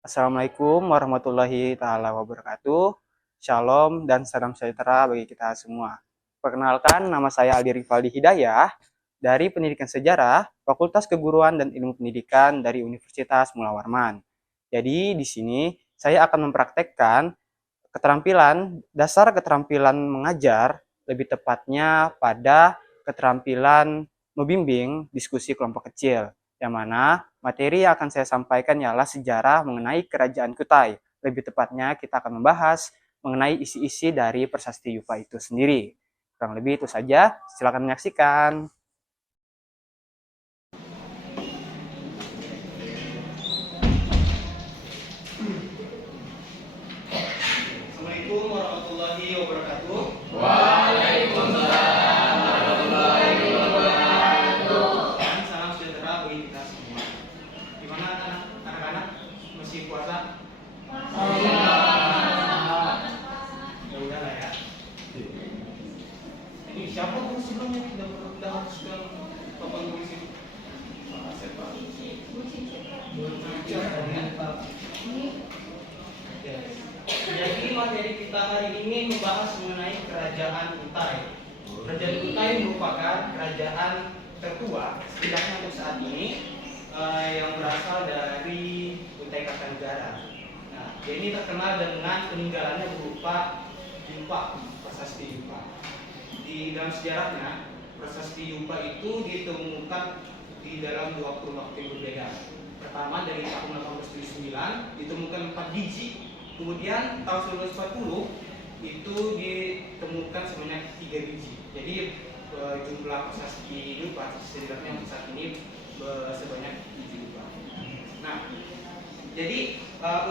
Assalamualaikum warahmatullahi taala wabarakatuh. Shalom dan salam sejahtera bagi kita semua. Perkenalkan, nama saya Aldi Rivaldi Hidayah dari Pendidikan Sejarah, Fakultas Keguruan dan Ilmu Pendidikan dari Universitas Mula Warman. Jadi di sini saya akan mempraktekkan dasar keterampilan mengajar, lebih tepatnya pada keterampilan membimbing diskusi kelompok kecil, yang mana materi yang akan saya sampaikan ialah sejarah mengenai Kerajaan Kutai. Lebih tepatnya kita akan membahas mengenai isi-isi dari prasasti Yupa itu sendiri. Kurang lebih itu saja, silakan menyaksikan. Assalamualaikum warahmatullahi wabarakatuh. Waalaikumsalam warahmatullahi wabarakatuh. Dan salam sejahtera bagi kita semua. Gimana anak-anak? Masih puasa? Ya udahlah ya. Ini siapa tuh sebelumnya udah harus ke papan tulis itu? Jadi materi kita hari ini membahas mengenai Kerajaan Kutai. Kerajaan Kutai merupakan kerajaan tertua setidaknya untuk saat ini yang berasal dari Kutai Kartanegara. Nah, dia ini terkenal dengan peninggalannya berupa Yupa, prasasti Yupa. Di dalam sejarahnya, prasasti Yupa itu ditemukan di dalam dua waktu yang berbeda. Pertama dari tahun 1879 ditemukan 4 biji. Kemudian tahun 1940 itu ditemukan sebanyak 3 biji. Jadi jumlah prasasti Yupa setidaknya untuk saat ini sebanyak 7 Yupa. Nah, jadi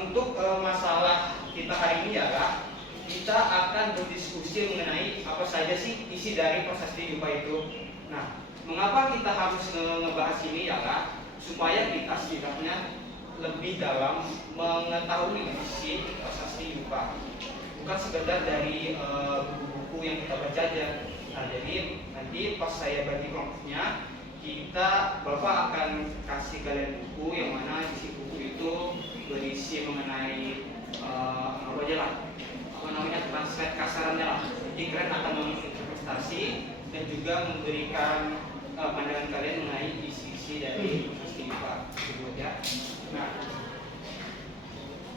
untuk masalah kita hari ini adalah kita akan berdiskusi mengenai apa saja sih isi dari prasasti Yupa itu. Nah, mengapa kita harus ngebahas ini adalah supaya kita setidaknya lebih dalam mengetahui isi prasasti Yupa, bukan sekedar dari buku-buku yang kita baca aja. Nah, jadi nanti pas saya bagi kelompoknya, Bapak akan kasih kalian buku yang mana isi buku itu berisi mengenai apa aja lah, apa namanya, translate kasarannya lah. Jadi kalian akan menginterpretasi dan juga memberikan pandangan kalian mengenai isi-isi dari prasasti Yupa tersebut ya. Nah,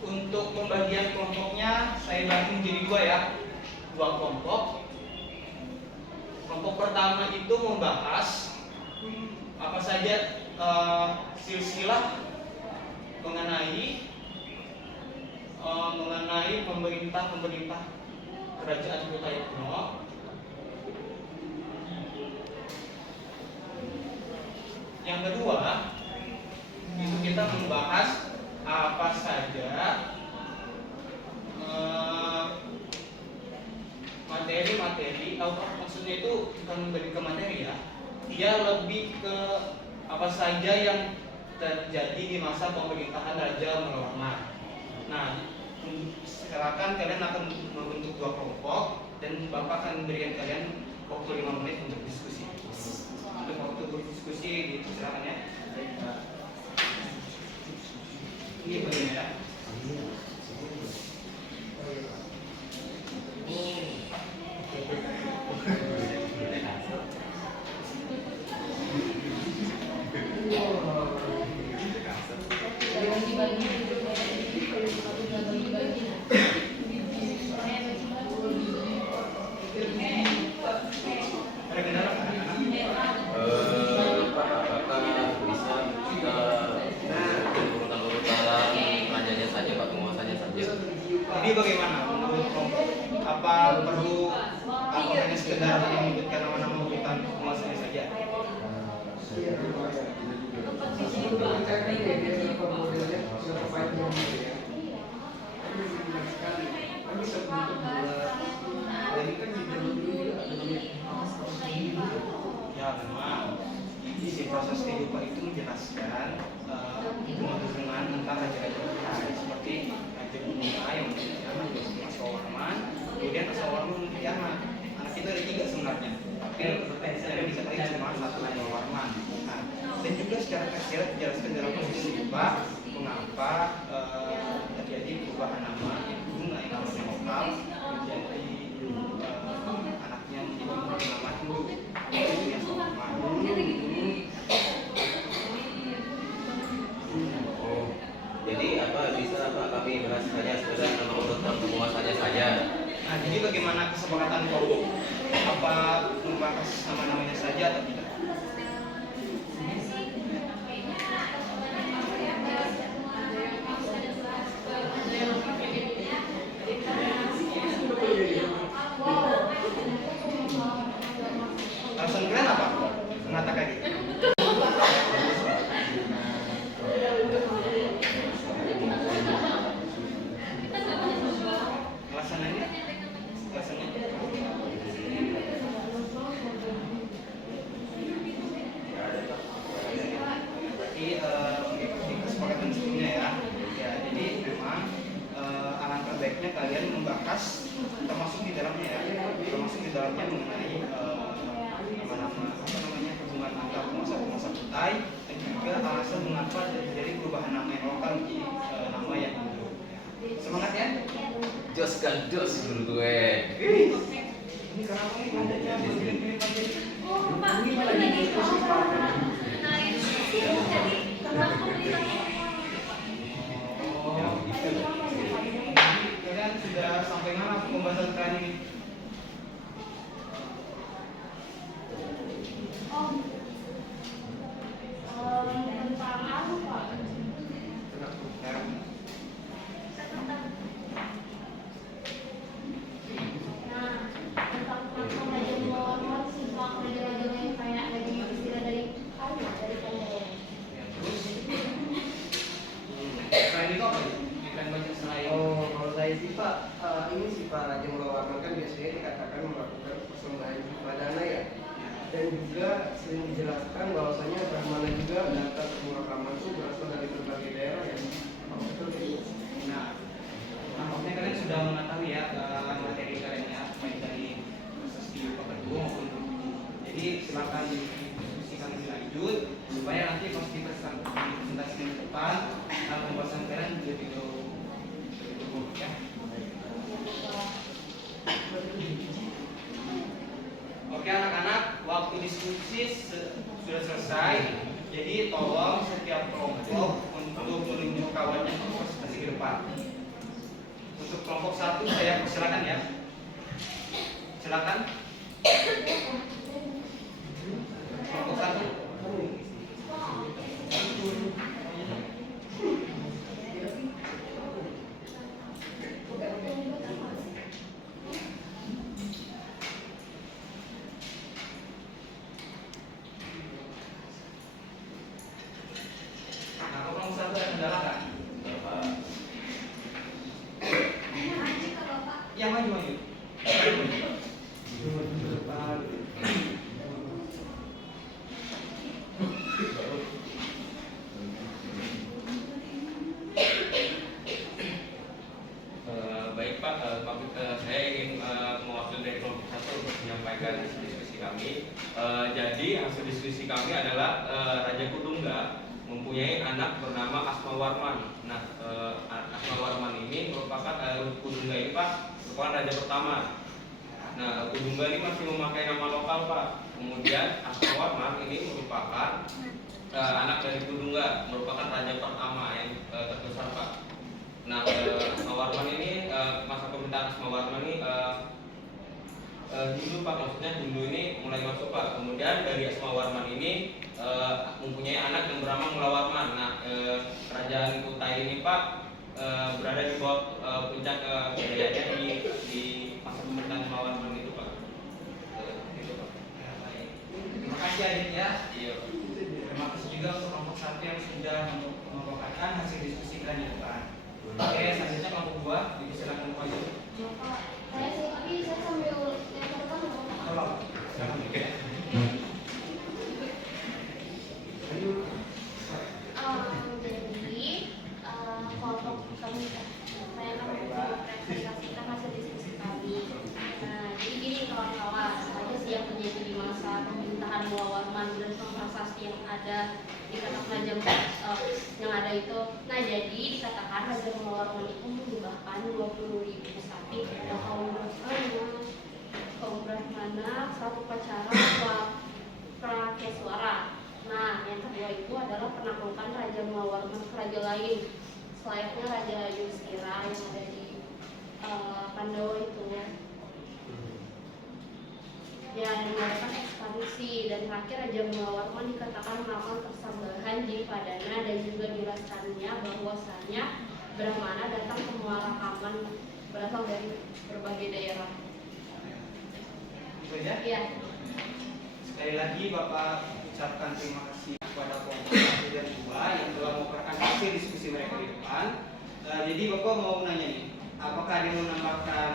untuk pembagian kelompoknya saya bagi menjadi dua kelompok. Kelompok pertama itu membahas apa saja silsilah mengenai pemerintah kerajaan Kutai kuno. Yang kedua itu kita membahas apa saja materi-materi, maksudnya itu bukan lebih ke materi ya, dia lebih ke apa saja yang terjadi di masa pemerintahan Raja Manowarman. Nah, silakan kalian akan membentuk dua kelompok dan Bapak akan memberikan kalian waktu 5 menit untuk diskusi. Untuk waktu berdiskusi silakan ya. Ini begini ya. Jadi bagaimana menurut kelompok? Apa hanya sekedar menyebutkan nama-nama urutan penguasanya saja? Ya memang isi prasasti Yupa itu menjelaskan hubungan tentang raja-raja Kutai seperti Raja Bumika yang menjadi Asowarman, kemudian Asowarman menjadi anak itu ada 3 sebenarnya, tapi saya bisa cuma satu Raja Warman. Nah, dan juga secara tersirat dijelaskan dalam prasasti Yupa mengapa kami beras hanya sekedar nama urutan penguasanya saja. Nah, jadi bagaimana kesepakatan kelompok? Apa membahas nama-namanya saja atau tidak? Alasan kalian apa? Mengatakan gitu. Alasannya? Alasannya? Berarti di kesepakatan sebelumnya ya. Ya, jadi memang alangkah baiknya kalian membahas termasuk di dalamnya ya, termasuk di dalamnya mengenai nama-nama apa namanya hubungan antar penguasa kutai dan juga alasan mengapa dari perubahan nama yang lokal menjadi nama yang Hindu. Semangat ya. Jos kan jos guru gue. Ini karena kamu ada ya, pilih-pilih aja. Kalian sudah sampai mana pembahasan kalian ini? Selain itu apa? Yang kalian baca selain Oh, kalau saya sih Pak, ini sih Pak Raja Mulawarman kan biasanya dikatakan melakukan persembahan dana ya. Dan juga sering dijelaskan bahwasanya Brahmana juga data pemurakaman itu berasal dari berbagai daerah ya. Betul itu. Nah, nampaknya kalian sudah mengetahui ya materi kalian ya, baik dari proses di paper 2 maupun buku. Jadi silakan didiskusikan lebih lanjut supaya nanti pas di presentasi di depan pembahasan kalian lebih jauh ya. Oke anak-anak, waktu diskusi sudah selesai. Jadi tolong setiap kelompok untuk menunjuk kawannya ke presentasi ke depan. Untuk kelompok 1 saya persilakan ya. Silakan. Kelompok 1. Nah, kelompok 1 ada kendala nggak? Yang maju. Baik Pak, saya ingin mewakili dari kelompok 1 untuk menyampaikan diskusi kami. Jadi hasil diskusi kami adalah Raja Kudungga mempunyai anak bernama Asmawarman. Nah, Asmawarman ini merupakan Kudungga ini Pak merupakan raja pertama. Nah, Kudungga ini masih memakai nama lokal Pak. Kemudian Asmawarman ini merupakan anak dari Kudungga, merupakan raja pertama yang terbesar Pak. Nah, Asmawarman ini masa pemerintahan Asmawarman ini Hindu Pak, maksudnya Hindu ini mulai masuk Pak. Kemudian dari Asmawarman ini mempunyai anak yang bernama Mulawarman. Nah, kerajaan Kutai ini Pak berada di bawah puncak kejayaannya di masa pemerintahan Mulawarman itu Pak. Itu Pak. Ya, baik. Terima kasih Adit ya. Iya. Terima kasih juga untuk kelompok 1 yang sudah membawakan hasil diskusi kalian di depan. Oke, selanjutnya kelompok 2, dipersilakan Pak Yusuf. Saya sambil nyetorkan Tolong. jadi kelompok kami saya akan mempresentasikan hasil diskusi kami. Nah, jadi gini kawan-kawan, apa sih yang terjadi di masa pemerintahan Mulawarman dan prasasti yang ada di kata kerajaan yang ada itu. Nah, jadi dikatakan Raja Mulawarman itu mengubahkan 20.000 sapi kepada kaum Brahmana satu upacara Prakeswara. Nah, yang kedua itu adalah penaklukan Raja Mulawarman ke raja lain selayaknya Raja Yudhistira yang ada di Pandawa itu. Dan melakukan ekspansi, dan terakhir Raja Mulawarman dikatakan melakukan persembahan di Padana, dan juga dijelaskannya bahwasanya Brahmana datang ke Muara Kaman berasal dari berbagai daerah. Itu aja. Iya. Sekali lagi Bapak ucapkan terima kasih kepada kelompok 1 dan 2 yang telah memperkenalkan hasil diskusi mereka di depan. Jadi Bapak mau nanya nih, apakah ada yang menambahkan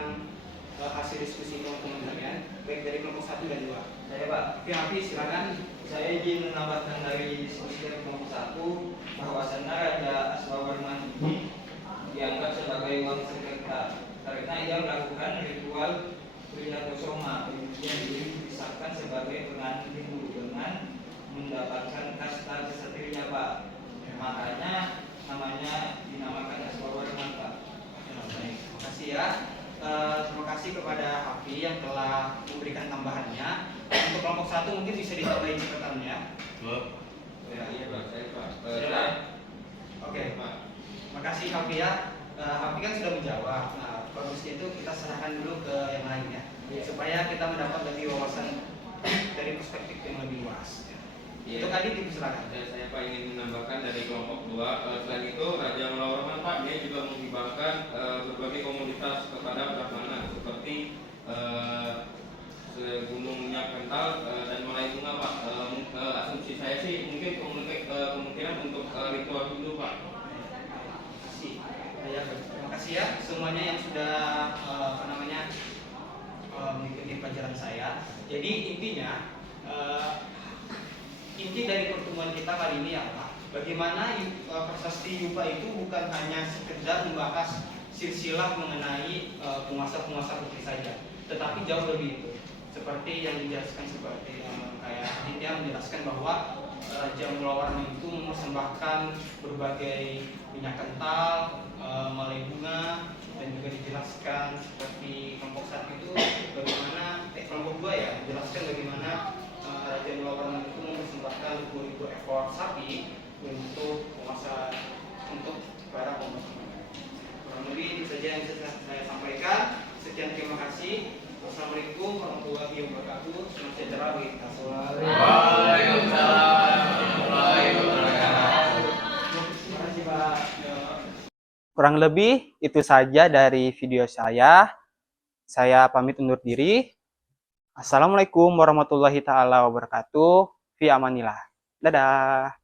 hasil diskusi kelompok kalian, baik dari kelompok 1 dan 2? Saya Pak, Oke, Hafiz, silakan. saya izin menambahkan dari diskusi dari kelompok 1 bahwasannya Raja Aswawarman ini dianggap sebagai uang sengketa karena ia melakukan ritual Prihatosoma, kemudian disahkan sebagai pengantin Hindu dengan mendapatkan kasta kesatrianya Pak. Makanya namanya dinamakan Aswawarman Pak. Baik, terima kasih ya. Terima kasih kepada Hafi yang telah memberikan tambahannya. Untuk kelompok 1 mungkin bisa ditambahin catatannya. Ya, iya Pak, saya Pak. Silakan. Oke, Pak. terima kasih Hafi ya. Hafi kan sudah menjawab. Nah, bagusnya itu kita serahkan dulu ke yang lain ya, supaya kita mendapat lebih wawasan dari perspektif yang lebih luas. Iya. Untuk Adit, silakan. Saya Pak ingin menambahkan dari kelompok 2. Selain itu Raja Mulawarman Pak, dia juga menghibahkan berbagai komoditas kepada Brahmana seperti gunung minyak kental dan malai bunga Pak. Asumsi saya sih mungkin kemungkinan untuk ritual Hindu Pak. Terima kasih ya semuanya yang sudah mengikuti pelajaran saya. Jadi intinya inti dari pertemuan kita kali ini adalah bagaimana prasasti Yupa itu bukan hanya sekedar membahas silsilah mengenai penguasa-penguasa putri saja, tetapi jauh lebih itu. Seperti yang dijelaskan seperti kayak Aditya menjelaskan bahwa Raja Mulawarman itu mempersembahkan berbagai minyak kental, malai bunga, dan juga dijelaskan seperti kelompok 1 itu bagaimana kelompok 2 ya menjelaskan bagaimana Raja Mulawarman itu mempersembahkan 20.000 ekor sapi untuk penguasa untuk para pemuda. Kurang lebih itu saja yang bisa saya sampaikan. Sekian, terima kasih. Wassalamualaikum warahmatullahi wabarakatuh. Selamat sejahtera bagi kita semua. Waalaikumsalam warahmatullahi wabarakatuh. Terima kasih Pak. Kurang lebih itu saja dari video saya. Saya pamit undur diri. Assalamualaikum warahmatullahi taala wabarakatuh. Fi amanillah. Dadah.